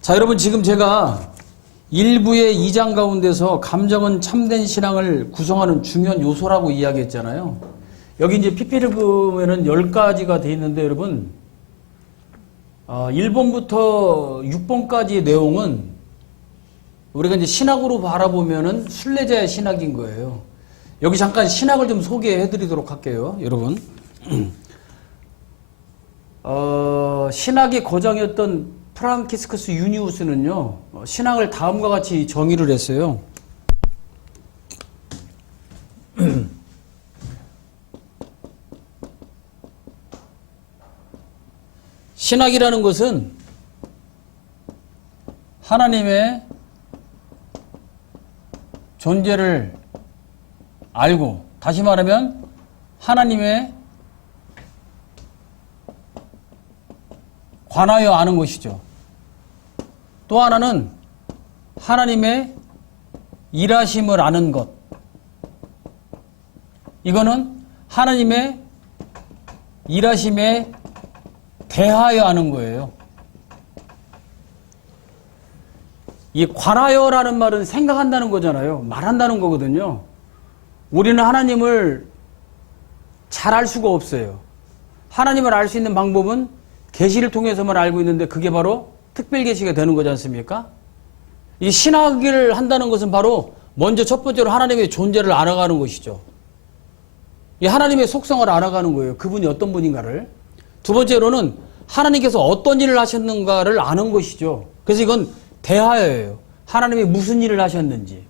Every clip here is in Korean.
자, 여러분 지금 제가 일부의 2장 가운데서 감정은 참된 신앙을 구성하는 중요한 요소라고 이야기했잖아요. 여기 이제 PP를 보면은 10가지가 돼 있는데 여러분 1번부터 6번까지의 내용은 우리가 이제 신학으로 바라보면은 순례자의 신학인 거예요. 여기 잠깐 신학을 좀 소개해 드리도록 할게요, 여러분. 신학의 거장이었던 프랑키스커스 유니우스는요, 신학을 다음과 같이 정의를 했어요. 신학이라는 것은 하나님의 존재를 알고, 다시 말하면 하나님에 관하여 아는 것이죠. 또 하나는 하나님의 일하심을 아는 것. 이거는 하나님의 일하심에 대하여 아는 거예요. 이 관하여라는 말은 생각한다는 거잖아요. 말한다는 거거든요. 우리는 하나님을 잘 알 수가 없어요. 하나님을 알 수 있는 방법은 계시를 통해서만 알고 있는데 그게 바로 특별 계시가 되는 거지 않습니까? 이 신학을 한다는 것은 바로 먼저 첫 번째로 하나님의 존재를 알아가는 것이죠. 이 하나님의 속성을 알아가는 거예요. 그분이 어떤 분인가를. 두 번째로는 하나님께서 어떤 일을 하셨는가를 아는 것이죠. 그래서 이건 대하여예요. 하나님이 무슨 일을 하셨는지.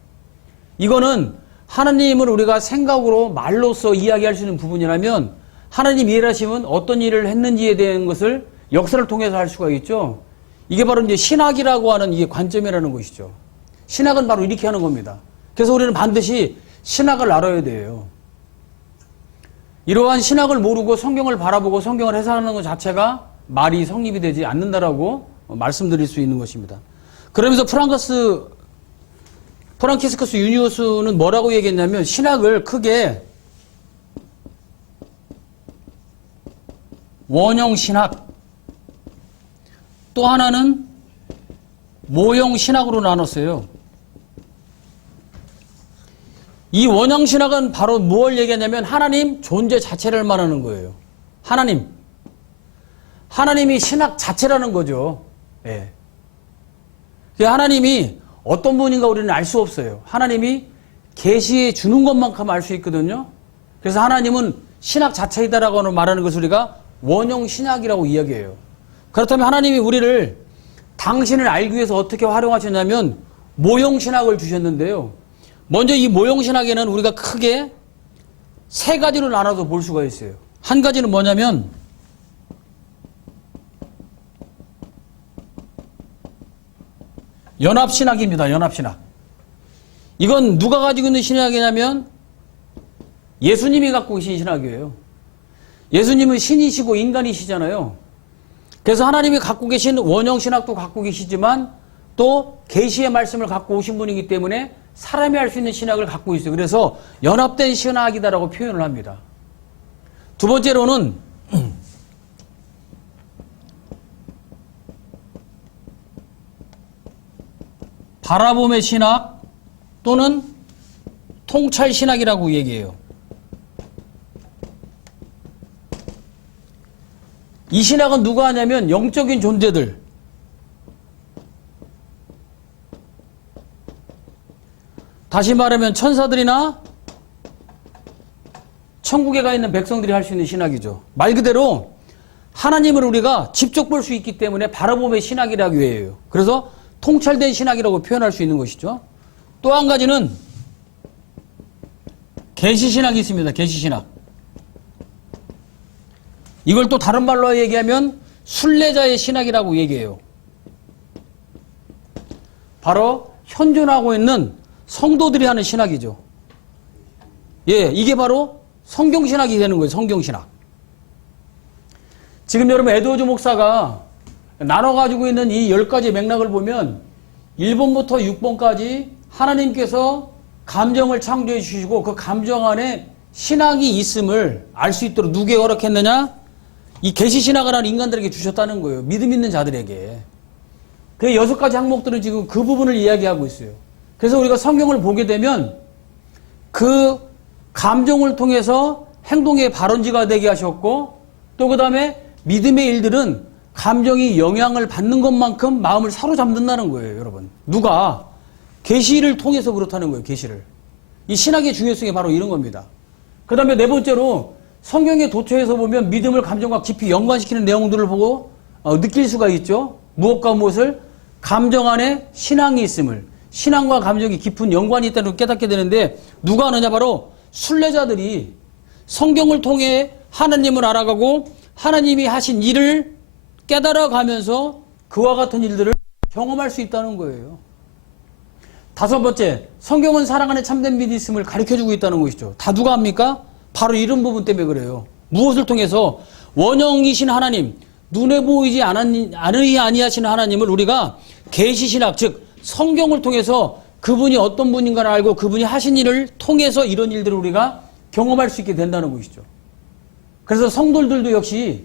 이거는 하나님을 우리가 생각으로 말로써 이야기할 수 있는 부분이라면 하나님 일하심은 어떤 일을 했는지에 대한 것을 역사를 통해서 할 수가 있죠. 이게 바로 이제 신학이라고 하는 이게 관점이라는 것이죠. 신학은 바로 이렇게 하는 겁니다. 그래서 우리는 반드시 신학을 알아야 돼요. 이러한 신학을 모르고 성경을 바라보고 성경을 해석하는 것 자체가 말이 성립이 되지 않는다라고 말씀드릴 수 있는 것입니다. 그러면서 프랑키스커스 유니우스는 뭐라고 얘기했냐면 신학을 크게 원형신학, 또 하나는 모형신학으로 나눴어요. 이 원형신학은 바로 무엇을 얘기하냐면 하나님 존재 자체를 말하는 거예요. 하나님이 신학 자체라는 거죠. 예. 하나님이 어떤 분인가 우리는 알 수 없어요. 하나님이 계시해 주는 것만큼 알 수 있거든요. 그래서 하나님은 신학 자체이다라고 말하는 것을 우리가 원형신학이라고 이야기해요. 그렇다면 하나님이 우리를 당신을 알기 위해서 어떻게 활용하셨냐면 모형신학을 주셨는데요. 먼저 이 모형신학에는 우리가 크게 세 가지로 나눠서 볼 수가 있어요. 한 가지는 뭐냐면 연합신학입니다. 연합신학. 이건 누가 가지고 있는 신학이냐면 예수님이 갖고 계신 신학이에요. 예수님은 신이시고 인간이시잖아요. 그래서 하나님이 갖고 계신 원형신학도 갖고 계시지만 또 계시의 말씀을 갖고 오신 분이기 때문에 사람이 할 수 있는 신학을 갖고 있어요. 그래서 연합된 신학이다라고 표현을 합니다. 두 번째로는 바라봄의 신학 또는 통찰신학이라고 얘기해요. 이 신학은 누가 하냐면 영적인 존재들, 다시 말하면 천사들이나 천국에 가 있는 백성들이 할 수 있는 신학이죠. 말 그대로 하나님을 우리가 직접 볼 수 있기 때문에 바라봄의 신학이라고 해요. 그래서 통찰된 신학이라고 표현할 수 있는 것이죠. 또 한 가지는 계시신학이 있습니다. 계시신학. 이걸 또 다른 말로 얘기하면 순례자의 신학이라고 얘기해요. 바로 현존하고 있는 성도들이 하는 신학이죠. 예, 이게 바로 성경신학이 되는 거예요. 성경신학. 지금 여러분 에드워즈 목사가 나눠가지고 있는 이 10가지 맥락을 보면 1번부터 6번까지 하나님께서 감정을 창조해 주시고 그 감정 안에 신학이 있음을 알 수 있도록 누구에게 허락했느냐? 이 계시신학을 하는 인간들에게 주셨다는 거예요. 믿음 있는 자들에게. 그 6가지 항목들은 지금 그 부분을 이야기하고 있어요. 그래서 우리가 성경을 보게 되면 그 감정을 통해서 행동의 발원지가 되게 하셨고 또 그 다음에 믿음의 일들은 감정이 영향을 받는 것만큼 마음을 사로잡는다는 거예요, 여러분. 누가? 계시를 통해서 그렇다는 거예요, 계시를. 이 신학의 중요성이 바로 이런 겁니다. 그 다음에 네 번째로 성경의 도처에서 보면 믿음을 감정과 깊이 연관시키는 내용들을 보고 느낄 수가 있죠. 무엇과 무엇을? 감정 안에 신앙이 있음을, 신앙과 감정이 깊은 연관이 있다는 걸 깨닫게 되는데 누가 하느냐? 바로 순례자들이 성경을 통해 하나님을 알아가고 하나님이 하신 일을 깨달아가면서 그와 같은 일들을 경험할 수 있다는 거예요. 다섯 번째, 성경은 사랑 안에 참된 믿음을 가르쳐주고 있다는 것이죠. 다 누가 합니까? 바로 이런 부분 때문에 그래요. 무엇을 통해서? 원형이신 하나님, 눈에 보이지 아니하시는 하나님을 우리가 계시신학, 즉 성경을 통해서 그분이 어떤 분인가를 알고 그분이 하신 일을 통해서 이런 일들을 우리가 경험할 수 있게 된다는 것이죠. 그래서 성도들도 역시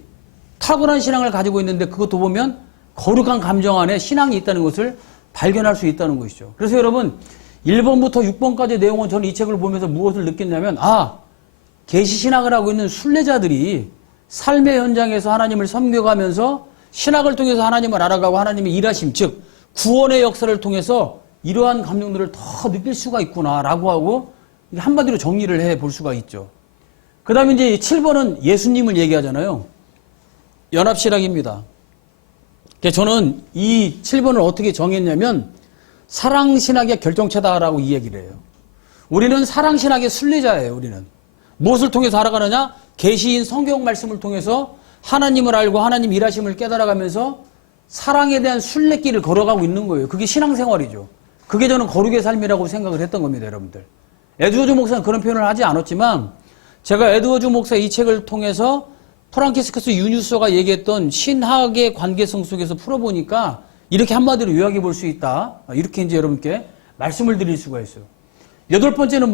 탁월한 신앙을 가지고 있는데 그것도 보면 거룩한 감정 안에 신앙이 있다는 것을 발견할 수 있다는 것이죠. 그래서 여러분 1번부터 6번까지 내용은 저는 이 책을 보면서 무엇을 느꼈냐면 계시신학을 하고 있는 순례자들이 삶의 현장에서 하나님을 섬겨가면서 신학을 통해서 하나님을 알아가고 하나님의 일하심, 즉 구원의 역사를 통해서 이러한 감정들을 더 느낄 수가 있구나라고 하고 한마디로 정리를 해볼 수가 있죠. 그 다음에 이제 7번은 예수님을 얘기하잖아요. 연합신학입니다. 저는 이 7번을 어떻게 정했냐면 사랑신학의 결정체다라고 이 얘기를 해요. 우리는 사랑신학의 순례자예요. 우리는 무엇을 통해서 알아가느냐? 계시인 성경 말씀을 통해서 하나님을 알고 하나님 일하심을 깨달아가면서 사랑에 대한 순례길을 걸어가고 있는 거예요. 그게 신앙생활이죠. 그게 저는 거룩의 삶이라고 생각을 했던 겁니다, 여러분들. 에드워즈 목사는 그런 표현을 하지 않았지만 제가 에드워즈 목사 이 책을 통해서 프랑키스커스 유뉴스가 얘기했던 신학의 관계성 속에서 풀어보니까 이렇게 한마디로 요약해 볼 수 있다. 이렇게 이제 여러분께 말씀을 드릴 수가 있어요. 8번째는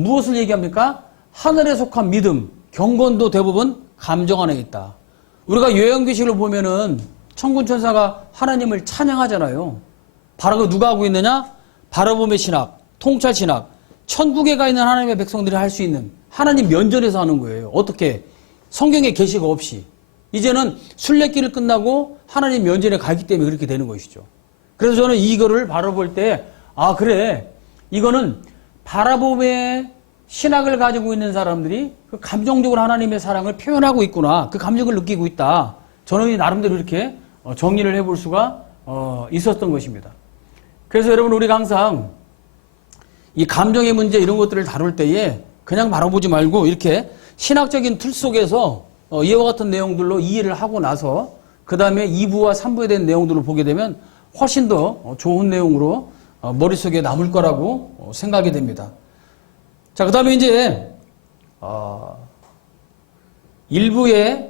무엇을 얘기합니까? 하늘에 속한 믿음, 경건도 대부분 감정 안에 있다. 우리가 요한계시록을 보면은 천군천사가 하나님을 찬양하잖아요. 바로 그 누가 하고 있느냐? 바라봄의 신학, 통찰신학, 천국에 가 있는 하나님의 백성들이 할 수 있는 하나님 면전에서 하는 거예요. 어떻게? 성경에 계시가 없이. 이제는 순례길을 끝나고 하나님 면전에 가기 때문에 그렇게 되는 것이죠. 그래서 저는 이거를 바라볼 때 그래, 이거는 바라봄의 신학을 가지고 있는 사람들이 그 감정적으로 하나님의 사랑을 표현하고 있구나. 그 감정을 느끼고 있다. 저는 나름대로 이렇게 정리를 해볼 수가 있었던 것입니다. 그래서 여러분 우리가 항상 이 감정의 문제 이런 것들을 다룰 때에 그냥 바라보지 말고 이렇게 신학적인 틀 속에서 이와 같은 내용들로 이해를 하고 나서 그 다음에 2부와 3부에 대한 내용들을 보게 되면 훨씬 더 좋은 내용으로 머릿속에 남을 거라고 생각이 됩니다. 자, 그 다음에 이제 1부의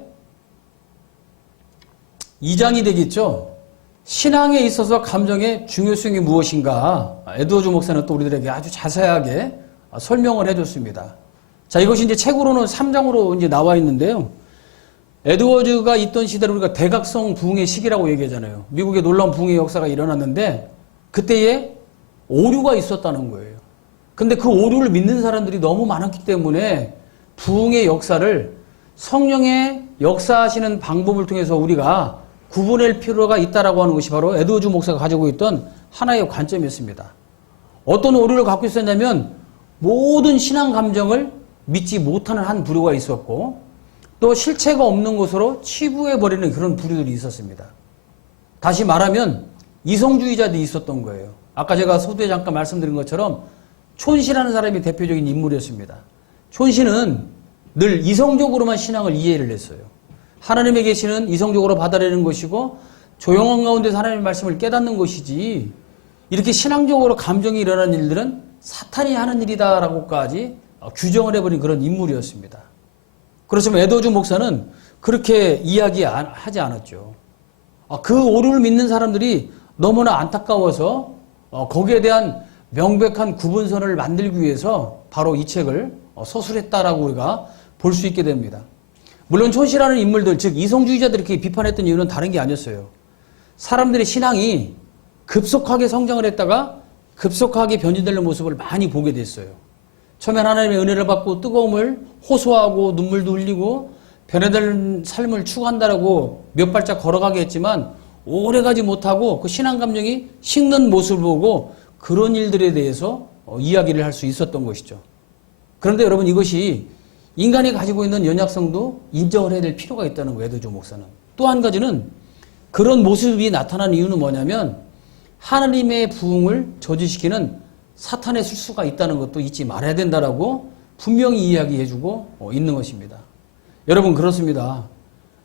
2장이 되겠죠. 신앙에 있어서 감정의 중요성이 무엇인가? 에드워즈 목사는 또 우리들에게 아주 자세하게 설명을 해줬습니다. 자, 이것이 이제 책으로는 3장으로 이제 나와 있는데요. 에드워즈가 있던 시대를 우리가 대각성 부흥의 시기라고 얘기하잖아요. 미국의 놀라운 부흥의 역사가 일어났는데 그때에 오류가 있었다는 거예요. 근데 그 오류를 믿는 사람들이 너무 많았기 때문에 부흥의 역사를 성령의 역사하시는 방법을 통해서 우리가 구분할 필요가 있다라고 하는 것이 바로 에드워즈 목사가 가지고 있던 하나의 관점이었습니다. 어떤 오류를 갖고 있었냐면 모든 신앙 감정을 믿지 못하는 한 부류가 있었고 또 실체가 없는 것으로 치부해버리는 그런 부류들이 있었습니다. 다시 말하면 이성주의자들이 있었던 거예요. 아까 제가 서두에 잠깐 말씀드린 것처럼 촌씨라는 사람이 대표적인 인물이었습니다. 촌씨는 늘 이성적으로만 신앙을 이해를 했어요. 하나님의 계시는 이성적으로 받아들이는 것이고 조용한 가운데서 하나님의 말씀을 깨닫는 것이지 이렇게 신앙적으로 감정이 일어나는 일들은 사탄이 하는 일이다라고까지 규정을 해버린 그런 인물이었습니다. 그렇지만 에드워즈 목사는 그렇게 이야기하지 않았죠. 그 오류를 믿는 사람들이 너무나 안타까워서 거기에 대한 명백한 구분선을 만들기 위해서 바로 이 책을 서술했다라고 우리가 볼 수 있게 됩니다. 물론 촌씨라는 인물들, 즉 이성주의자들이 이렇게 비판했던 이유는 다른 게 아니었어요. 사람들의 신앙이 급속하게 성장을 했다가 급속하게 변질되는 모습을 많이 보게 됐어요. 처음엔 하나님의 은혜를 받고 뜨거움을 호소하고 눈물도 흘리고 변화되는 삶을 추구한다라고 몇 발짝 걸어가게 했지만 오래가지 못하고 그 신앙 감정이 식는 모습을 보고 그런 일들에 대해서 이야기를 할 수 있었던 것이죠. 그런데 여러분, 이것이 인간이 가지고 있는 연약성도 인정을 해야 될 필요가 있다는 거예요. 에드조 목사는. 또 한 가지는 그런 모습이 나타난 이유는 뭐냐면 하나님의 부흥을 저지시키는 사탄의 술수가 있다는 것도 잊지 말아야 된다라고 분명히 이야기해주고 있는 것입니다. 여러분, 그렇습니다.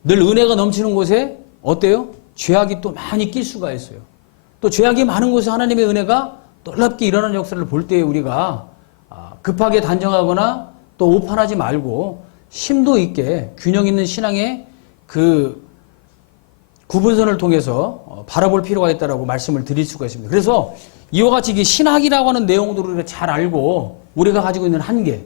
늘 은혜가 넘치는 곳에 어때요? 죄악이 또 많이 낄 수가 있어요. 또 죄악이 많은 곳에 하나님의 은혜가 놀랍게 일어나는 역사를 볼 때 우리가 급하게 단정하거나 또 오판하지 말고 심도 있게 균형 있는 신앙의 그 구분선을 통해서 바라볼 필요가 있다고 말씀을 드릴 수가 있습니다. 그래서 이와 같이 이게 신학이라고 하는 내용들을 우리가 잘 알고 우리가 가지고 있는 한계,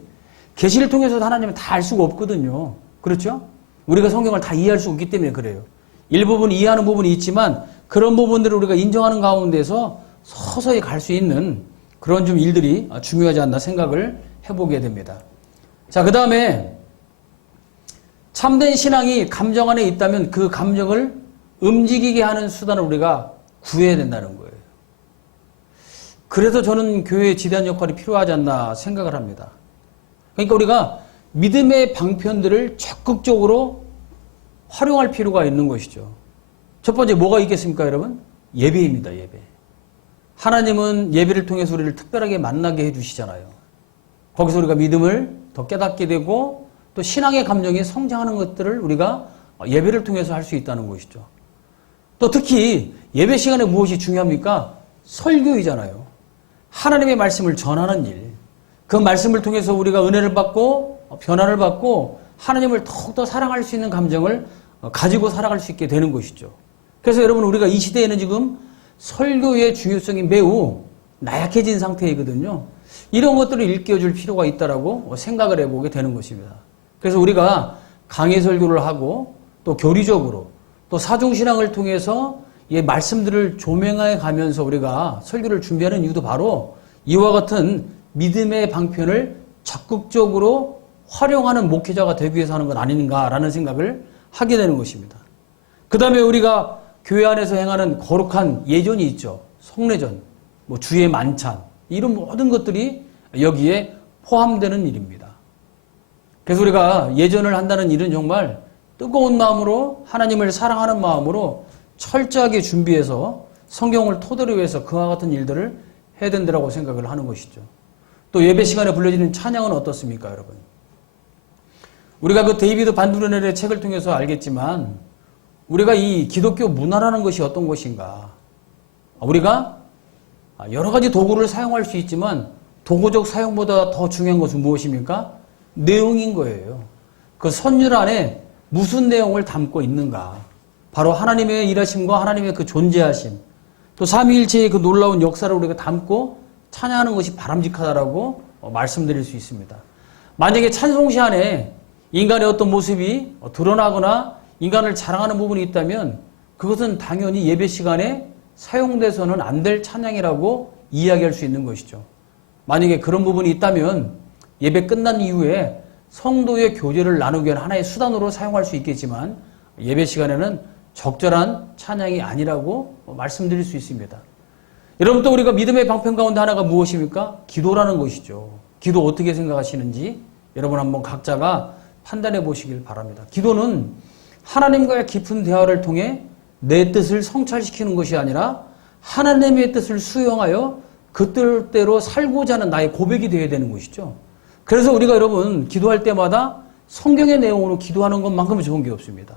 계시를 통해서도 하나님은 다 알 수가 없거든요. 그렇죠? 우리가 성경을 다 이해할 수 없기 때문에 그래요. 일부분 이해하는 부분이 있지만 그런 부분들을 우리가 인정하는 가운데서 서서히 갈 수 있는 그런 좀 일들이 중요하지 않나 생각을 해보게 됩니다. 자, 그 다음에 참된 신앙이 감정 안에 있다면 그 감정을 움직이게 하는 수단을 우리가 구해야 된다는 거예요. 그래서 저는 교회의 지대한 역할이 필요하지 않나 생각을 합니다. 그러니까 우리가 믿음의 방편들을 적극적으로 활용할 필요가 있는 것이죠. 첫 번째 뭐가 있겠습니까, 여러분? 예배입니다, 예배. 하나님은 예배를 통해서 우리를 특별하게 만나게 해주시잖아요. 거기서 우리가 믿음을 더 깨닫게 되고 또 신앙의 감정이 성장하는 것들을 우리가 예배를 통해서 할 수 있다는 것이죠. 또 특히 예배 시간에 무엇이 중요합니까? 설교이잖아요. 하나님의 말씀을 전하는 일. 그 말씀을 통해서 우리가 은혜를 받고 변화를 받고 하나님을 더욱더 사랑할 수 있는 감정을 가지고 살아갈 수 있게 되는 것이죠. 그래서 여러분, 우리가 이 시대에는 지금 설교의 중요성이 매우 나약해진 상태이거든요. 이런 것들을 일깨워줄 필요가 있다라고 생각을 해보게 되는 것입니다. 그래서 우리가 강의 설교를 하고 또 교리적으로 또 사중신앙을 통해서 이 말씀들을 조명해 가면서 우리가 설교를 준비하는 이유도 바로 이와 같은 믿음의 방편을 적극적으로 활용하는 목회자가 되기 위해서 하는 것 아닌가라는 생각을 하게 되는 것입니다. 그 다음에 우리가 교회 안에서 행하는 거룩한 예전이 있죠. 성례전, 주의 만찬, 이런 모든 것들이 여기에 포함되는 일입니다. 그래서 우리가 예전을 한다는 일은 정말 뜨거운 마음으로 하나님을 사랑하는 마음으로 철저하게 준비해서 성경을 토대로 해서 그와 같은 일들을 해야 된다고 생각을 하는 것이죠. 또 예배 시간에 불러지는 찬양은 어떻습니까, 여러분? 우리가 그 데이비드 반두르넬의 책을 통해서 알겠지만 우리가 이 기독교 문화라는 것이 어떤 것인가? 우리가 여러 가지 도구를 사용할 수 있지만 도구적 사용보다 더 중요한 것은 무엇입니까? 내용인 거예요. 그 선율 안에 무슨 내용을 담고 있는가? 바로 하나님의 일하심과 하나님의 그 존재하심, 또 삼위일체의 그 놀라운 역사를 우리가 담고 찬양하는 것이 바람직하다라고 말씀드릴 수 있습니다. 만약에 찬송시 안에 인간의 어떤 모습이 드러나거나 인간을 자랑하는 부분이 있다면 그것은 당연히 예배 시간에 사용돼서는 안 될 찬양이라고 이야기할 수 있는 것이죠. 만약에 그런 부분이 있다면 예배 끝난 이후에 성도의 교제를 나누기 위한 하나의 수단으로 사용할 수 있겠지만 예배 시간에는 적절한 찬양이 아니라고 말씀드릴 수 있습니다. 여러분, 또 우리가 믿음의 방편 가운데 하나가 무엇입니까? 기도라는 것이죠. 기도 어떻게 생각하시는지 여러분 한번 각자가 판단해 보시길 바랍니다. 기도는 하나님과의 깊은 대화를 통해 내 뜻을 성찰시키는 것이 아니라 하나님의 뜻을 수용하여 그 뜻대로 살고자 하는 나의 고백이 되어야 되는 것이죠. 그래서 우리가 여러분 기도할 때마다 성경의 내용으로 기도하는 것만큼 좋은 게 없습니다.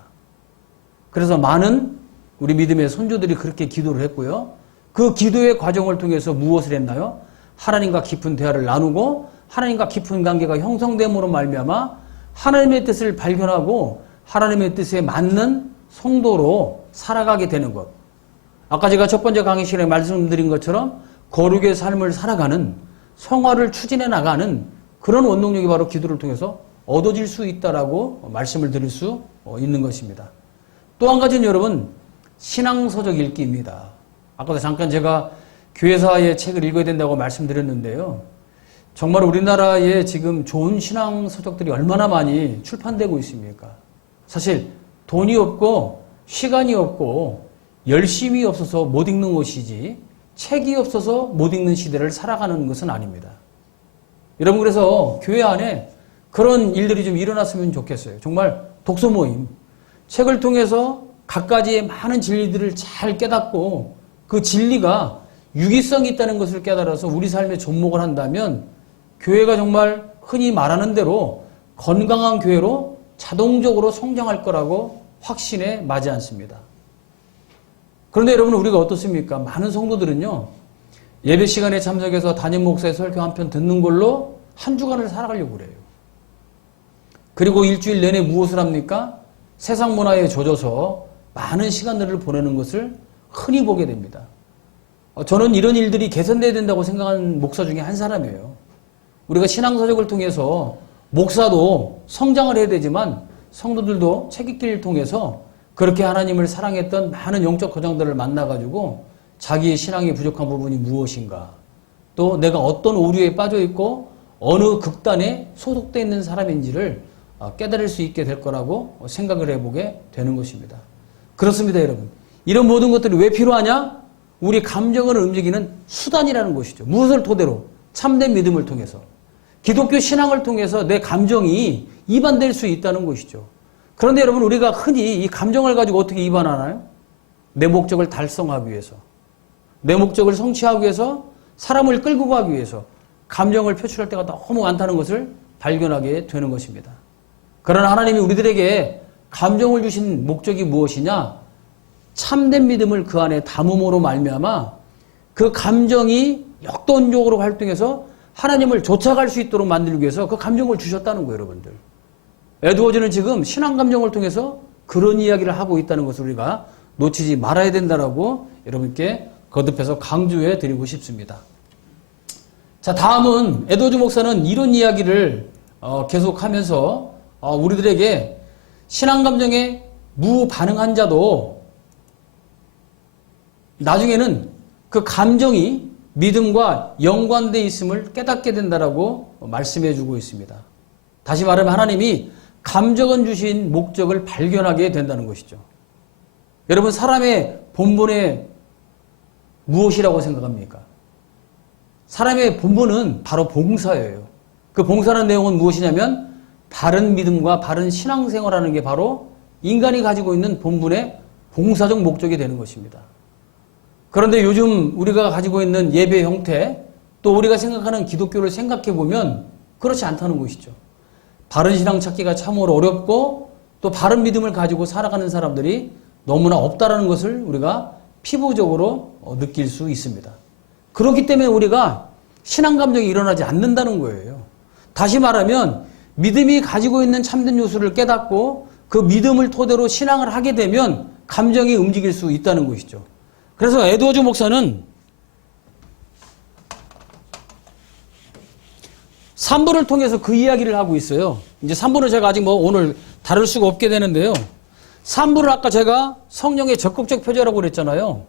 그래서 많은 우리 믿음의 선조들이 그렇게 기도를 했고요. 그 기도의 과정을 통해서 무엇을 했나요? 하나님과 깊은 대화를 나누고 하나님과 깊은 관계가 형성됨으로 말미암아 하나님의 뜻을 발견하고 하나님의 뜻에 맞는 성도로 살아가게 되는 것. 아까 제가 첫 번째 강의 시간에 말씀드린 것처럼 거룩의 삶을 살아가는 성화를 추진해 나가는 그런 원동력이 바로 기도를 통해서 얻어질 수 있다라고 말씀을 드릴 수 있는 것입니다. 또 한 가지는 여러분, 신앙서적 읽기입니다. 아까도 잠깐 제가 교회사의 책을 읽어야 된다고 말씀드렸는데요. 정말 우리나라에 지금 좋은 신앙서적들이 얼마나 많이 출판되고 있습니까? 사실 돈이 없고 시간이 없고 열심이 없어서 못 읽는 것이지 책이 없어서 못 읽는 시대를 살아가는 것은 아닙니다. 여러분, 그래서 교회 안에 그런 일들이 좀 일어났으면 좋겠어요. 정말 독서 모임, 책을 통해서 갖가지의 많은 진리들을 잘 깨닫고 그 진리가 유기성이 있다는 것을 깨달아서 우리 삶에 접목을 한다면 교회가 정말 흔히 말하는 대로 건강한 교회로 자동적으로 성장할 거라고 확신에 맞지 않습니다. 그런데 여러분, 우리가 어떻습니까? 많은 성도들은요, 예배 시간에 참석해서 담임 목사의 설교 한 편 듣는 걸로 한 주간을 살아가려고 그래요. 그리고 일주일 내내 무엇을 합니까? 세상 문화에 젖어서 많은 시간들을 보내는 것을 흔히 보게 됩니다. 저는 이런 일들이 개선돼야 된다고 생각하는 목사 중에 한 사람이에요. 우리가 신앙서적을 통해서 목사도 성장을 해야 되지만 성도들도 책 읽기를 통해서 그렇게 하나님을 사랑했던 많은 영적 거장들을 만나가지고 자기의 신앙이 부족한 부분이 무엇인가, 또 내가 어떤 오류에 빠져 있고 어느 극단에 소속되어 있는 사람인지를 깨달을 수 있게 될 거라고 생각을 해보게 되는 것입니다. 그렇습니다, 여러분. 이런 모든 것들이 왜 필요하냐? 우리 감정을 움직이는 수단이라는 것이죠. 무엇을 토대로? 참된 믿음을 통해서. 기독교 신앙을 통해서 내 감정이 이반될 수 있다는 것이죠. 그런데 여러분, 우리가 흔히 이 감정을 가지고 어떻게 이반하나요? 내 목적을 달성하기 위해서, 내 목적을 성취하기 위해서, 사람을 끌고 가기 위해서 감정을 표출할 때가 너무 많다는 것을 발견하게 되는 것입니다. 그러나 하나님이 우리들에게 감정을 주신 목적이 무엇이냐? 참된 믿음을 그 안에 담음으로 말미암아 그 감정이 역동적으로 활동해서 하나님을 쫓아갈 수 있도록 만들기 위해서 그 감정을 주셨다는 거예요, 여러분들. 에드워즈는 지금 신앙 감정을 통해서 그런 이야기를 하고 있다는 것을 우리가 놓치지 말아야 된다라고 여러분께 거듭해서 강조해 드리고 싶습니다. 자, 다음은 에드워즈 목사는 이런 이야기를 계속하면서 우리들에게 신앙 감정에 무반응한 자도 나중에는 그 감정이 믿음과 연관되어 있음을 깨닫게 된다라고 말씀해 주고 있습니다. 다시 말하면 하나님이 감정은 주신 목적을 발견하게 된다는 것이죠. 여러분, 사람의 본분에 무엇이라고 생각합니까? 사람의 본분은 바로 봉사예요. 그 봉사라는 내용은 무엇이냐면 바른 믿음과 바른 신앙생활하는 게 바로 인간이 가지고 있는 본분의 봉사적 목적이 되는 것입니다. 그런데 요즘 우리가 가지고 있는 예배 형태, 또 우리가 생각하는 기독교를 생각해 보면 그렇지 않다는 것이죠. 바른 신앙 찾기가 참으로 어렵고 또 바른 믿음을 가지고 살아가는 사람들이 너무나 없다라는 것을 우리가 피부적으로 느낄 수 있습니다. 그렇기 때문에 우리가 신앙 감정이 일어나지 않는다는 거예요. 다시 말하면 믿음이 가지고 있는 참된 요소를 깨닫고 그 믿음을 토대로 신앙을 하게 되면 감정이 움직일 수 있다는 것이죠. 그래서 에드워즈 목사는 3부를 통해서 그 이야기를 하고 있어요. 이제 3부는 제가 아직 오늘 다룰 수가 없게 되는데요. 3부를 아까 제가 성령의 적극적 표제라고 그랬잖아요.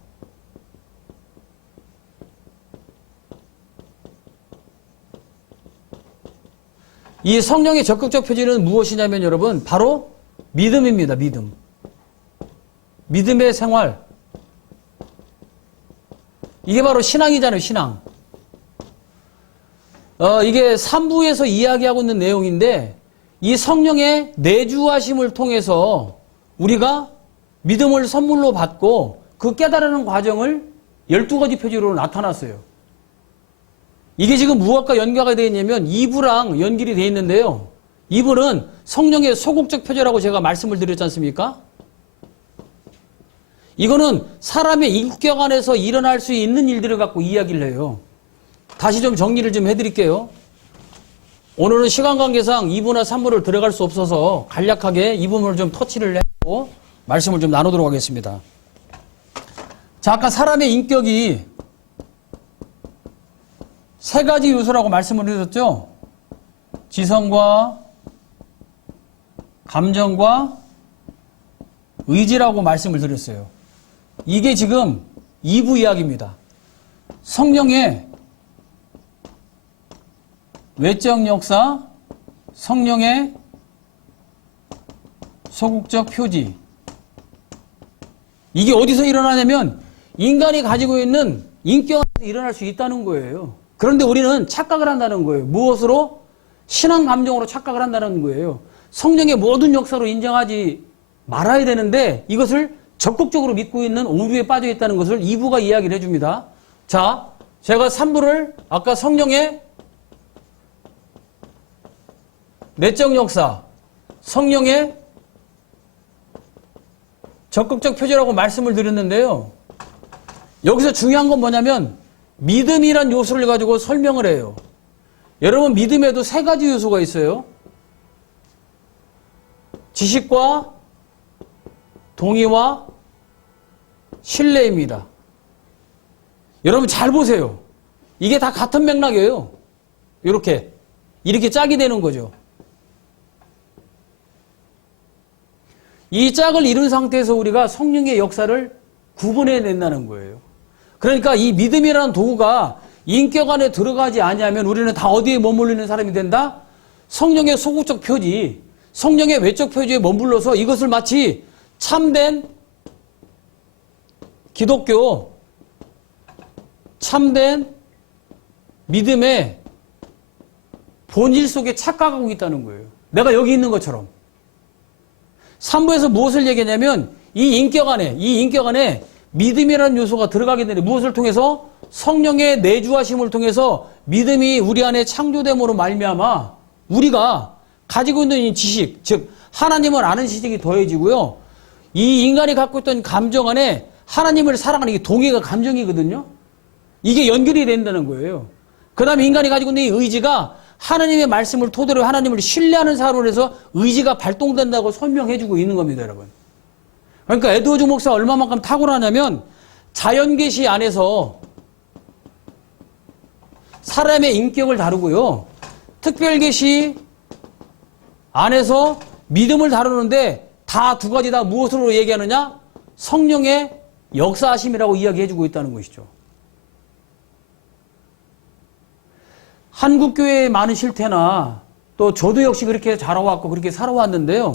이 성령의 적극적 표제는 무엇이냐면 여러분, 바로 믿음입니다. 믿음. 믿음의 생활. 이게 바로 신앙이잖아요. 신앙. 이게 3부에서 이야기하고 있는 내용인데 이 성령의 내주하심을 통해서 우리가 믿음을 선물로 받고 그 깨달으는 과정을 12가지 표지로 나타났어요. 이게 지금 무엇과 연계가 되어 있냐면 2부랑 연결이 되어 있는데요. 2부는 성령의 소극적 표제라고 제가 말씀을 드렸지 않습니까? 이거는 사람의 인격 안에서 일어날 수 있는 일들을 갖고 이야기를 해요. 다시 좀 정리를 좀 해드릴게요. 오늘은 시간 관계상 2부나 3부를 들어갈 수 없어서 간략하게 이 부분을 좀 터치를 하고 말씀을 좀 나누도록 하겠습니다. 자, 아까 사람의 인격이 3가지 요소라고 말씀을 드렸죠. 지성과 감정과 의지라고 말씀을 드렸어요. 이게 지금 2부 이야기입니다. 성령의 외적 역사, 성령의 소극적 표지. 이게 어디서 일어나냐면 인간이 가지고 있는 인격에서 일어날 수 있다는 거예요. 그런데 우리는 착각을 한다는 거예요. 무엇으로? 신앙 감정으로 착각을 한다는 거예요. 성령의 모든 역사로 인정하지 말아야 되는데 이것을 적극적으로 믿고 있는 오류에 빠져 있다는 것을 2부가 이야기를 해줍니다. 자, 제가 3부를 아까 성령의 내적 역사, 성령의 적극적 표지라고 말씀을 드렸는데요. 여기서 중요한 건 뭐냐면 믿음이란 요소를 가지고 설명을 해요. 여러분, 믿음에도 3가지 요소가 있어요. 지식과 동의와 신뢰입니다. 여러분 잘 보세요. 이게 다 같은 맥락이에요. 이렇게 짝이 되는 거죠. 이 짝을 이룬 상태에서 우리가 성령의 역사를 구분해낸다는 거예요. 그러니까 이 믿음이라는 도구가 인격 안에 들어가지 아니하면 우리는 다 어디에 머물리는 사람이 된다? 성령의 소극적 표지, 성령의 외적 표지에 머물러서 이것을 마치 참된 기독교, 참된 믿음의 본질 속에 착각하고 있다는 거예요. 내가 여기 있는 것처럼. 3부에서 무엇을 얘기하냐면 이 인격 안에 믿음이라는 요소가 들어가게 되는데 무엇을 통해서? 성령의 내주하심을 통해서 믿음이 우리 안에 창조됨으로 말미암아 우리가 가지고 있는 이 지식, 즉 하나님을 아는 지식이 더해지고요. 이 인간이 갖고 있던 감정 안에 하나님을 사랑하는 이 동의가 감정이거든요. 이게 연결이 된다는 거예요. 그 다음에 인간이 가지고 있는 이 의지가 하나님의 말씀을 토대로 하나님을 신뢰하는 사람으로 해서 의지가 발동된다고 설명해주고 있는 겁니다, 여러분. 그러니까 에드워즈 목사 얼마만큼 탁월하냐면 자연계시 안에서 사람의 인격을 다루고요. 특별계시 안에서 믿음을 다루는데 다 2가지 다 무엇으로 얘기하느냐? 성령의 역사하심이라고 이야기해주고 있다는 것이죠. 한국교회의 많은 실태나 또 저도 역시 그렇게 자라왔고 그렇게 살아왔는데요.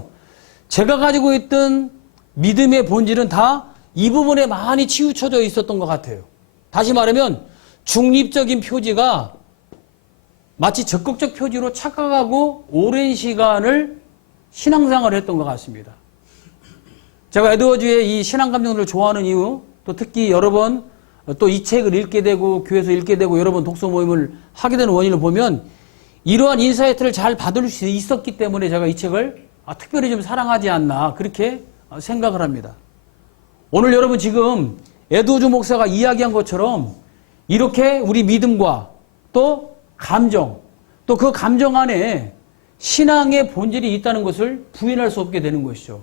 제가 가지고 있던 믿음의 본질은 다 이 부분에 많이 치우쳐져 있었던 것 같아요. 다시 말하면 중립적인 표지가 마치 적극적 표지로 착각하고 오랜 시간을 신앙생활을 했던 것 같습니다. 제가 에드워즈의 이 신앙감정들을 좋아하는 이유, 또 특히 여러 번 또 이 책을 읽게 되고 교회에서 읽게 되고 여러 번 독서 모임을 하게 되는 원인을 보면 이러한 인사이트를 잘 받을 수 있었기 때문에 제가 이 책을 특별히 좀 사랑하지 않나 그렇게 생각을 합니다. 오늘 여러분 지금 에드워즈 목사가 이야기한 것처럼 이렇게 우리 믿음과 또 감정, 또 그 감정 안에 신앙의 본질이 있다는 것을 부인할 수 없게 되는 것이죠.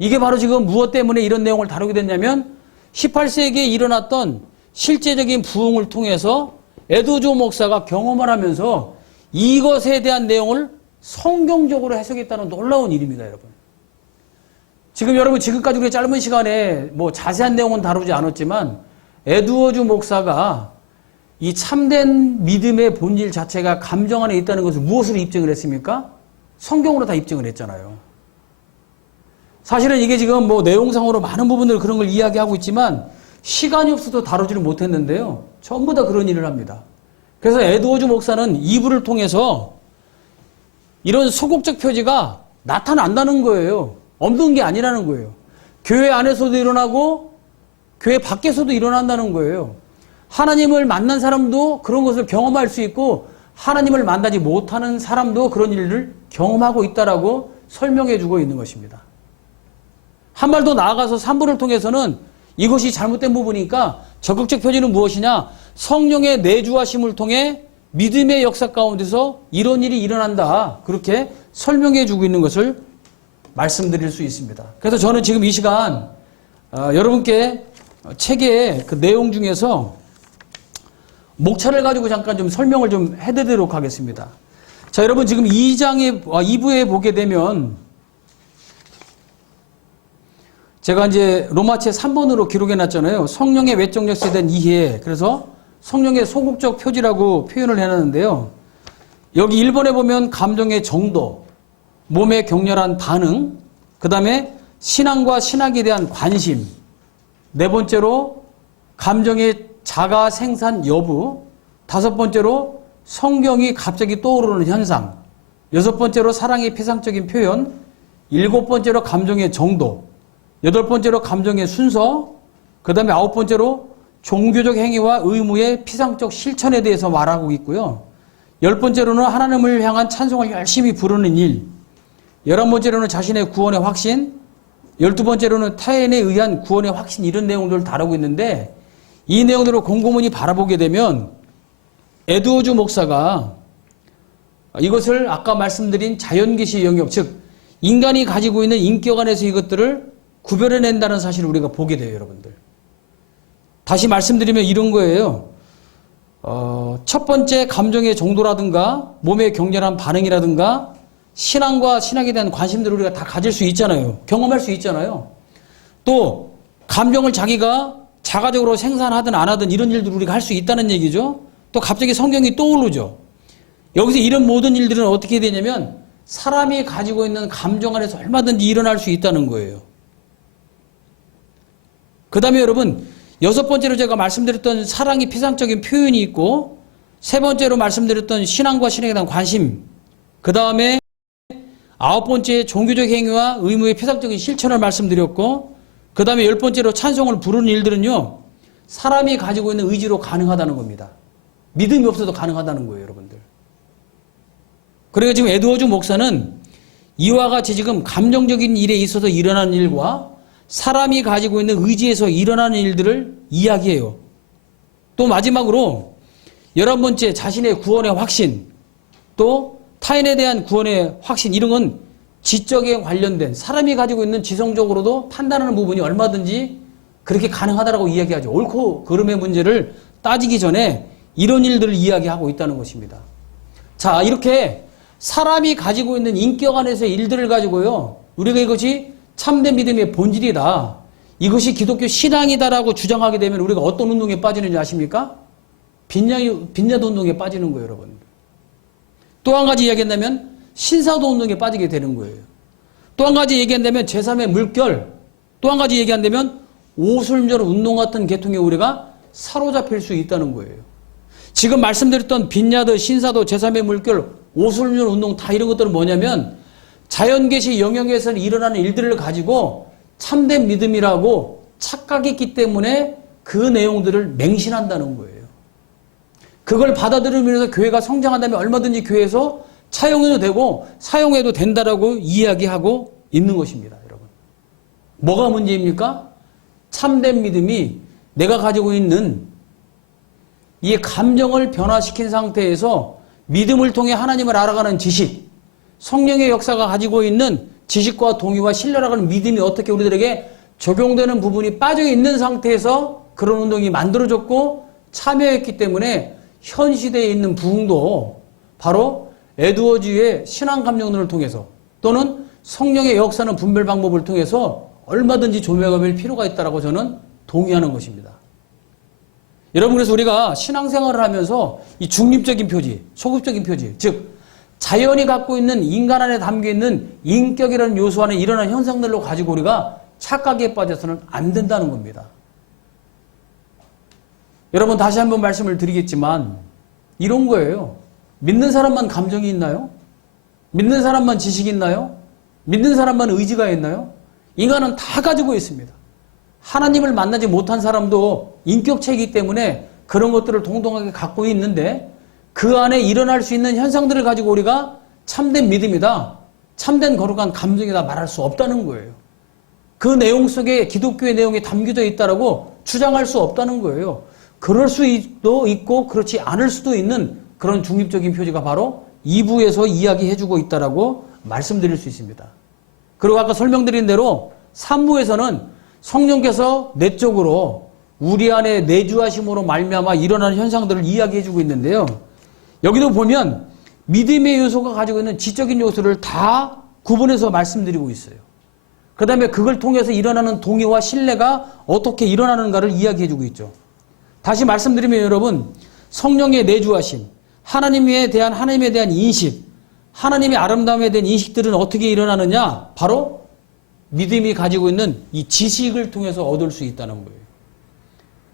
이게 바로 지금 무엇 때문에 이런 내용을 다루게 됐냐면 18세기에 일어났던 실제적인 부흥을 통해서 에드워즈 목사가 경험을 하면서 이것에 대한 내용을 성경적으로 해석했다는 놀라운 일입니다, 여러분. 지금 여러분 지금까지 우리 짧은 시간에 뭐 자세한 내용은 다루지 않았지만 에드워즈 목사가 이 참된 믿음의 본질 자체가 감정 안에 있다는 것을 무엇으로 입증을 했습니까? 성경으로 다 입증을 했잖아요. 사실은 이게 지금 뭐 내용상으로 많은 부분들 그런 걸 이야기하고 있지만 시간이 없어서 다루지를 못했는데요. 전부 다 그런 일을 합니다. 그래서 에드워즈 목사는 2부를 통해서 이런 소극적 표지가 나타난다는 거예요. 없는 게 아니라는 거예요. 교회 안에서도 일어나고 교회 밖에서도 일어난다는 거예요. 하나님을 만난 사람도 그런 것을 경험할 수 있고 하나님을 만나지 못하는 사람도 그런 일을 경험하고 있다라고 설명해 주고 있는 것입니다. 한 발 더 나아가서 3부를 통해서는 이것이 잘못된 부분이니까 적극적 표지는 무엇이냐? 성령의 내주하심을 통해 믿음의 역사 가운데서 이런 일이 일어난다. 그렇게 설명해 주고 있는 것을 말씀드릴 수 있습니다. 그래서 저는 지금 이 시간 여러분께 책의 그 내용 중에서 목차를 가지고 잠깐 좀 설명을 좀 해드리도록 하겠습니다. 자, 여러분 지금 2부에 보게 되면 제가 이제 로마체 3번으로 기록해 놨잖아요. 성령의 외적 역사에 대한 이해. 그래서 성령의 소극적 표지라고 표현을 해놨는데요. 여기 1번에 보면 감정의 정도, 몸의 격렬한 반응, 그 다음에 신앙과 신학에 대한 관심, 네 번째로 감정의 자가 생산 여부, 다섯 번째로 성경이 갑자기 떠오르는 현상, 여섯 번째로 사랑의 피상적인 표현, 일곱 번째로 감정의 정도, 여덟 번째로 감정의 순서, 그 다음에 아홉 번째로 종교적 행위와 의무의 피상적 실천에 대해서 말하고 있고요. 열 번째로는 하나님을 향한 찬송을 열심히 부르는 일, 11번째로는 자신의 구원의 확신, 12번째로는 타인에 의한 구원의 확신, 이런 내용들을 다루고 있는데, 이 내용들을 곰곰이 바라보게 되면 에드워즈 목사가 이것을 아까 말씀드린 자연계시 영역, 즉 인간이 가지고 있는 인격 안에서 이것들을 구별해낸다는 사실을 우리가 보게 돼요, 여러분들. 다시 말씀드리면 이런 거예요. 첫 번째 감정의 정도라든가 몸의 격렬한 반응이라든가 신앙과 신학에 대한 관심들을 우리가 다 가질 수 있잖아요. 경험할 수 있잖아요. 또 감정을 자기가 자가적으로 생산하든 안 하든 이런 일들을 우리가 할 수 있다는 얘기죠. 또 갑자기 성경이 떠오르죠. 여기서 이런 모든 일들은 어떻게 되냐면 사람이 가지고 있는 감정 안에서 얼마든지 일어날 수 있다는 거예요. 그 다음에 여러분, 여섯 번째로 제가 말씀드렸던 사랑이 피상적인 표현이 있고, 세 번째로 말씀드렸던 신앙과 신앙에 대한 관심, 그 다음에 아홉 번째 종교적 행위와 의무의 피상적인 실천을 말씀드렸고, 그 다음에 열 번째로 찬송을 부르는 일들은요, 사람이 가지고 있는 의지로 가능하다는 겁니다. 믿음이 없어도 가능하다는 거예요, 여러분들. 그러니까 지금 에드워즈 목사는 이와 같이 지금 감정적인 일에 있어서 일어나는 일과 사람이 가지고 있는 의지에서 일어나는 일들을 이야기해요. 또 마지막으로 11번째 자신의 구원의 확신, 또 타인에 대한 구원의 확신, 이런 건 지적에 관련된 사람이 가지고 있는 지성적으로도 판단하는 부분이 얼마든지 그렇게 가능하다고 이야기하죠. 옳고 그름의 문제를 따지기 전에 이런 일들을 이야기하고 있다는 것입니다. 자, 이렇게 사람이 가지고 있는 인격 안에서의 일들을 가지고요, 우리가 이것이 참된 믿음의 본질이다, 이것이 기독교 신앙이다라고 주장하게 되면 우리가 어떤 운동에 빠지는지 아십니까? 빈야도 운동에 빠지는 거예요, 여러분. 또 한 가지 이야기한다면 신사도 운동에 빠지게 되는 거예요. 또 한 가지 얘기한다면 제3의 물결, 또 한 가지 얘기한다면 오술절 운동 같은 계통에 우리가 사로잡힐 수 있다는 거예요. 지금 말씀드렸던 빈야드, 신사도, 제3의 물결, 오술절 운동, 다 이런 것들은 뭐냐면 자연계시 영역에서 일어나는 일들을 가지고 참된 믿음이라고 착각했기 때문에 그 내용들을 맹신한다는 거예요. 그걸 받아들이면서 교회가 성장한다면 얼마든지 교회에서 차용해도 되고 사용해도 된다라고 이야기하고 있는 것입니다, 여러분. 뭐가 문제입니까? 참된 믿음이 내가 가지고 있는 이 감정을 변화시킨 상태에서 믿음을 통해 하나님을 알아가는 지식, 성령의 역사가 가지고 있는 지식과 동의와 신뢰라는 믿음이 어떻게 우리들에게 적용되는 부분이 빠져 있는 상태에서 그런 운동이 만들어졌고 참여했기 때문에 현 시대에 있는 부흥도 바로 에드워즈의 신앙 감정론을 통해서 또는 성령의 역사는 분별 방법을 통해서 얼마든지 조명할 필요가 있다고 저는 동의하는 것입니다. 여러분, 그래서 우리가 신앙생활을 하면서 이 중립적인 표지, 소극적인 표지, 즉 자연이 갖고 있는 인간 안에 담겨있는 인격이라는 요소 안에 일어난 현상들로 가지고 우리가 착각에 빠져서는 안 된다는 겁니다. 여러분, 다시 한번 말씀을 드리겠지만 이런 거예요. 믿는 사람만 감정이 있나요? 믿는 사람만 지식이 있나요? 믿는 사람만 의지가 있나요? 인간은 다 가지고 있습니다. 하나님을 만나지 못한 사람도 인격체이기 때문에 그런 것들을 동등하게 갖고 있는데 그 안에 일어날 수 있는 현상들을 가지고 우리가 참된 믿음이다, 참된 거룩한 감정이다 말할 수 없다는 거예요. 그 내용 속에 기독교의 내용이 담겨져 있다라고 주장할 수 없다는 거예요. 그럴 수도 있고 그렇지 않을 수도 있는 그런 중립적인 표지가 바로 2부에서 이야기해주고 있다라고 말씀드릴 수 있습니다. 그리고 아까 설명드린 대로 3부에서는 성령께서 내적으로 우리 안에 내주하심으로 말미암아 일어나는 현상들을 이야기해주고 있는데요. 여기도 보면 믿음의 요소가 가지고 있는 지적인 요소를 다 구분해서 말씀드리고 있어요. 그 다음에 그걸 통해서 일어나는 동의와 신뢰가 어떻게 일어나는가를 이야기해주고 있죠. 다시 말씀드리면 여러분, 성령의 내주하심, 하나님에 대한 인식, 하나님의 아름다움에 대한 인식들은 어떻게 일어나느냐? 바로 믿음이 가지고 있는 이 지식을 통해서 얻을 수 있다는 거예요.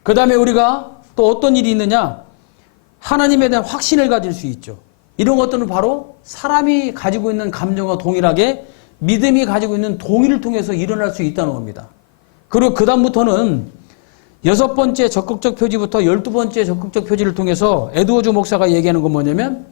그 다음에 우리가 또 어떤 일이 있느냐? 하나님에 대한 확신을 가질 수 있죠. 이런 것들은 바로 사람이 가지고 있는 감정과 동일하게 믿음이 가지고 있는 동의를 통해서 일어날 수 있다는 겁니다. 그리고 그 다음부터는 6번째 적극적 표지부터 12번째 적극적 표지를 통해서 에드워즈 목사가 얘기하는 건 뭐냐면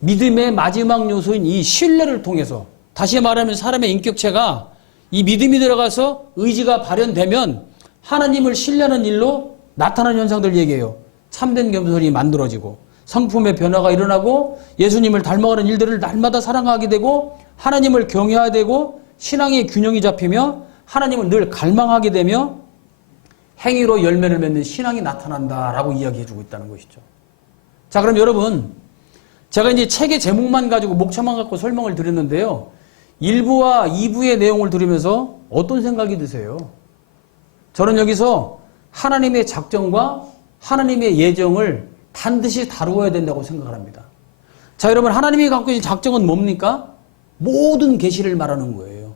믿음의 마지막 요소인 이 신뢰를 통해서, 다시 말하면 사람의 인격체가 이 믿음이 들어가서 의지가 발현되면 하나님을 신뢰하는 일로 나타나는 현상들 얘기해요. 참된 겸손이 만들어지고 성품의 변화가 일어나고 예수님을 닮아가는 일들을 날마다 사랑하게 되고 하나님을 경외하게 되고 신앙의 균형이 잡히며 하나님을 늘 갈망하게 되며 행위로 열매를 맺는 신앙이 나타난다라고 이야기해주고 있다는 것이죠. 자, 그럼 여러분, 제가 이제 책의 제목만 가지고 목차만 갖고 설명을 드렸는데요. 1부와 2부의 내용을 들으면서 어떤 생각이 드세요? 저는 여기서 하나님의 작정과 하나님의 예정을 반드시 다루어야 된다고 생각을 합니다. 자, 여러분, 하나님이 갖고 있는 작정은 뭡니까? 모든 계시를 말하는 거예요.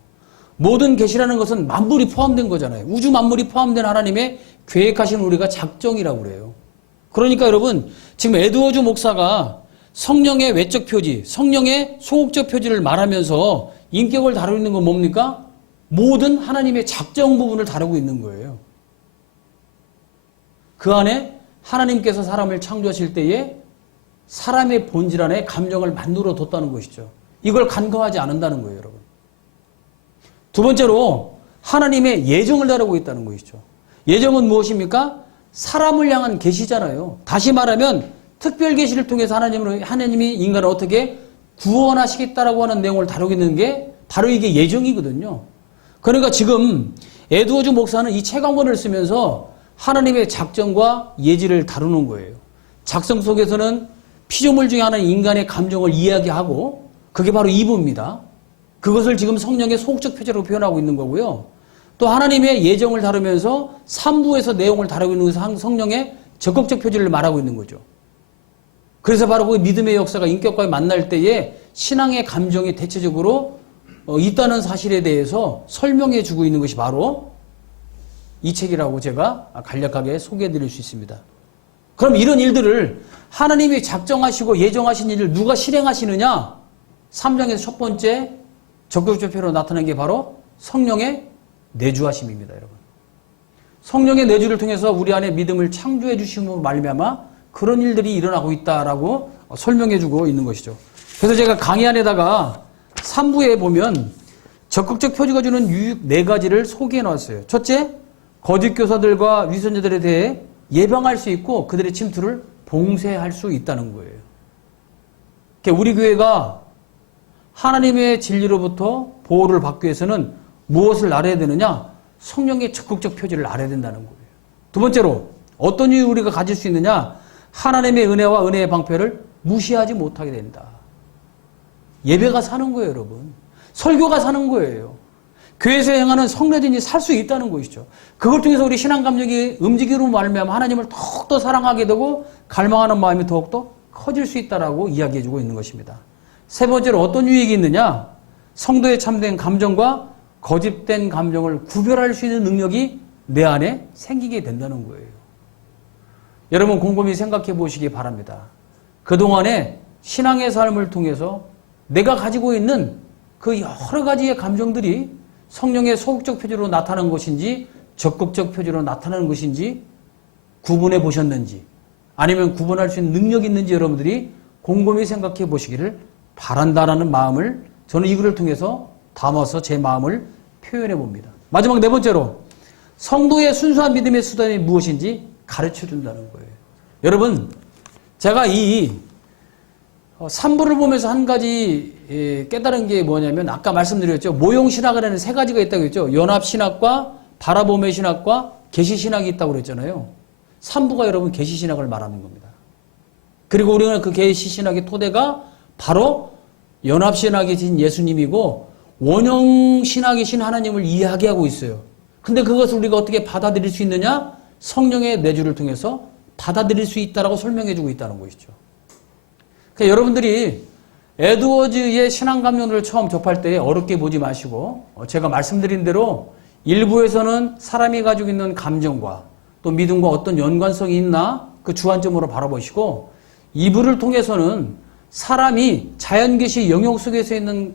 모든 계시라는 것은 만물이 포함된 거잖아요. 우주 만물이 포함된 하나님의 계획하신 우리가 작정이라고 그래요. 그러니까 여러분, 지금 에드워즈 목사가 성령의 외적 표지, 성령의 소극적 표지를 말하면서 인격을 다루고 있는 건 뭡니까? 모든 하나님의 작정 부분을 다루고 있는 거예요. 그 안에 하나님께서 사람을 창조하실 때에 사람의 본질 안에 감정을 만들어 뒀다는 것이죠. 이걸 간과하지 않는다는 거예요, 여러분. 두 번째로 하나님의 예정을 다루고 있다는 것이죠. 예정은 무엇입니까? 사람을 향한 계시잖아요. 다시 말하면 특별 계시를 통해서 하나님이 인간을 어떻게 구원하시겠다라고 하는 내용을 다루고 있는 게 바로 이게 예정이거든요. 그러니까 지금 에드워즈 목사는 이 책 한 권을 쓰면서 하나님의 작정과 예지를 다루는 거예요. 작성 속에서는 피조물 중에 하나인 인간의 감정을 이야기하고 그게 바로 2부입니다. 그것을 지금 성령의 소극적 표제로 표현하고 있는 거고요. 또 하나님의 예정을 다루면서 3부에서 내용을 다루고 있는 성령의 적극적 표지를 말하고 있는 거죠. 그래서 바로 그 믿음의 역사가 인격과의 만날 때에 신앙의 감정이 대체적으로 있다는 사실에 대해서 설명해 주고 있는 것이 바로 이 책이라고 제가 간략하게 소개해 드릴 수 있습니다. 그럼 이런 일들을 하나님이 작정하시고 예정하신 일을 누가 실행하시느냐? 3장에서 첫 번째 적극적 표로 나타난 게 바로 성령의 내주하심입니다, 여러분. 성령의 내주를 통해서 우리 안에 믿음을 창조해 주심으로 말미암아 그런 일들이 일어나고 있다라고 설명해 주고 있는 것이죠. 그래서 제가 강의 안에다가 3부에 보면 적극적 표지가 주는 유익 4가지를 소개해 놨어요. 첫째, 거짓 교사들과 위선자들에 대해 예방할 수 있고 그들의 침투를 봉쇄할 수 있다는 거예요. 그러니까 우리 교회가 하나님의 진리로부터 보호를 받기 위해서는 무엇을 알아야 되느냐? 성령의 적극적 표지를 알아야 된다는 거예요. 두 번째로 어떤 이유 우리가 가질 수 있느냐? 하나님의 은혜와 은혜의 방패를 무시하지 못하게 된다. 예배가 사는 거예요, 여러분. 설교가 사는 거예요. 교회에서 행하는 성례진이 살 수 있다는 것이죠. 그걸 통해서 우리 신앙 감정이 움직이로 말미암아 하나님을 더욱더 사랑하게 되고 갈망하는 마음이 더욱더 커질 수 있다라고 이야기해주고 있는 것입니다. 세 번째로 어떤 유익이 있느냐? 성도의 참된 감정과 거짓된 감정을 구별할 수 있는 능력이 내 안에 생기게 된다는 거예요. 여러분 곰곰이 생각해 보시기 바랍니다. 그동안에 신앙의 삶을 통해서 내가 가지고 있는 그 여러 가지의 감정들이 성령의 소극적 표지로 나타나는 것인지 적극적 표지로 나타나는 것인지 구분해 보셨는지 아니면 구분할 수 있는 능력이 있는지 여러분들이 곰곰이 생각해 보시기를 바란다라는 마음을 저는 이 글을 통해서 담아서 제 마음을 표현해 봅니다. 마지막 네 번째로 성도의 순수한 믿음의 수단이 무엇인지 가르쳐 준다는 거예요. 여러분 제가 이 3부를 보면서 한 가지 깨달은 게 뭐냐면 아까 말씀드렸죠. 모형신학이라는 3가지가 있다고 했죠. 연합신학과 바라봄의 신학과 계시신학이 있다고 그랬잖아요. 3부가 여러분 계시신학을 말하는 겁니다. 그리고 우리는 그 계시신학의 토대가 바로 연합신학이신 예수님이고 원형 신학이신 하나님을 이해하게 하고 있어요. 근데 그것을 우리가 어떻게 받아들일 수 있느냐? 성령의 내주를 통해서 받아들일 수 있다라고 설명해주고 있다는 것이죠. 그러니까 여러분들이 에드워즈의 신앙감론을 처음 접할 때 어렵게 보지 마시고 제가 말씀드린 대로 일부에서는 사람이 가지고 있는 감정과 또 믿음과 어떤 연관성이 있나 그 주안점으로 바라보시고 2부를 통해서는 사람이 자연계시 영역 속에서 있는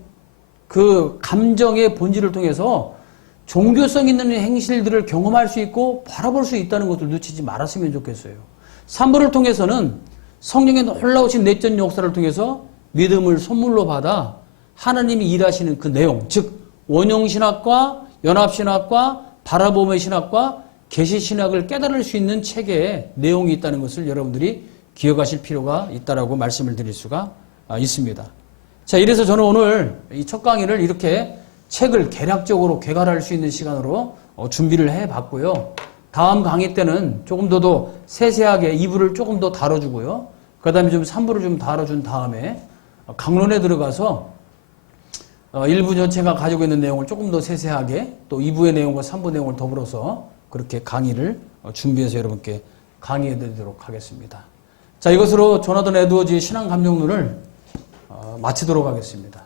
그 감정의 본질을 통해서 종교성 있는 행실들을 경험할 수 있고 바라볼 수 있다는 것을 놓치지 말았으면 좋겠어요. 3부를 통해서는 성령의 놀라우신 내적 역사를 통해서 믿음을 선물로 받아 하나님이 일하시는 그 내용, 즉 원형신학과 연합신학과 바라봄의 신학과 계시신학을 깨달을 수 있는 체계의 내용이 있다는 것을 여러분들이 기억하실 필요가 있다라고 말씀을 드릴 수가 있습니다. 자, 이래서 저는 오늘 이 첫 강의를 이렇게 책을 개략적으로 개괄할 수 있는 시간으로 준비를 해봤고요. 다음 강의 때는 조금 더 세세하게 2부를 조금 더 다뤄주고요. 그 다음에 좀 3부를 좀 다뤄준 다음에 강론에 들어가서 1부 전체가 가지고 있는 내용을 조금 더 세세하게 또 2부의 내용과 3부 내용을 더불어서 그렇게 강의를 준비해서 여러분께 강의해 드리도록 하겠습니다. 자, 이것으로 조나단 에드워즈의 신앙감정론을 마치도록 하겠습니다.